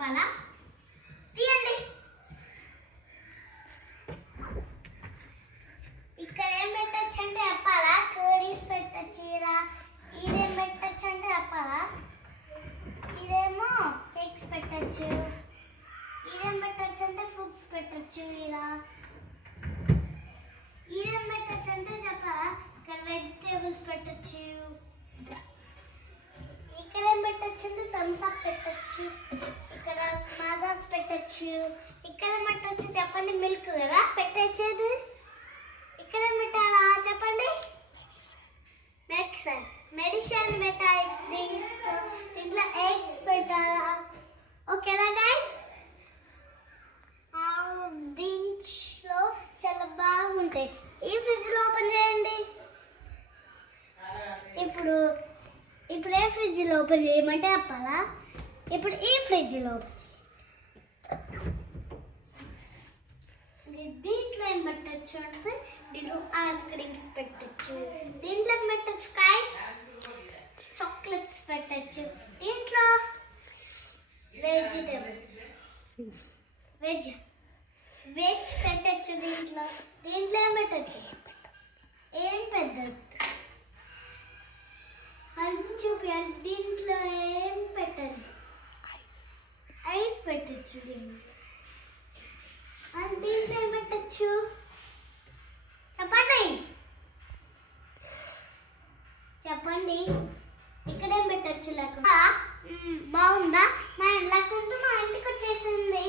చెప్పాలా? తీయండి. ఇక్కడ ఏం పెట్టచ్చు అంటే చెప్పాలా? కర్రీస్ పెట్టచ్చు. ఇదేం పెట్టచ్చు అంటే చెప్పాలా? ఇదేమో కేక్స్ పెట్టచ్చు. ఇదేం పెట్టచ్చు అంటే ఫుడ్స్ పెట్టచ్చు. ఇదేం పెట్టచ్చు అంటే చెప్పాలా? ఇక్కడ వెజిటేబుల్స్ పెట్టచ్చు. ఇక్కడ ఏం పెట్టచ్చు అంటే థమ్స్ అప్ పెట్టచ్చు. ఇక్కడ మాజాస్ పెట్టచ్చు. ఇక్కడ ఏం పెట్టచ్చు చెప్పండి? మిల్క్ కదా పెట్టచ్చేది. ఇక్కడ ఏం పెట్టాలా చెప్పండి? మెడిసిన్ పెట్టాలి. దీంట్లో ఎగ్స్ పెట్టాలా? ఓకేనా గైస్? దీంట్లో చాలా బాగుంటాయి. ఈ ఫ్రిడ్జ్లో ఓపెన్ చేయండి. ఇప్పుడు ఏ ఫ్రిడ్జ్లో ఓపెన్ చేయమంటే చెప్పాలా? ఇప్పుడు ఈ ఫ్రిడ్జ్లో దీంట్లో ఏం పెట్టచ్చు అంటే దీంట్లో ఐస్ క్రీమ్స్ పెట్టచ్చు. దీంట్లో ఏం పెట్టచ్చు గైస్? చాక్లెట్స్ పెట్టచ్చు. దీంట్లో వెజ్ పెట్టచ్చు. దీంట్లో ఏం పెట్టచ్చు? ఏం పెద్దది చూపించాలి. దీంట్లో ఏం పెట్టద్దు. ఐస్ పెట్టచ్చు. దీంట్లో ఏం పెట్టచ్చు చెప్పండి? ఇక్కడేం పెట్టచ్చు? లేకుండా బాగుందా? మా ఇంట్లోకి మా ఇంటికి వచ్చేసింది.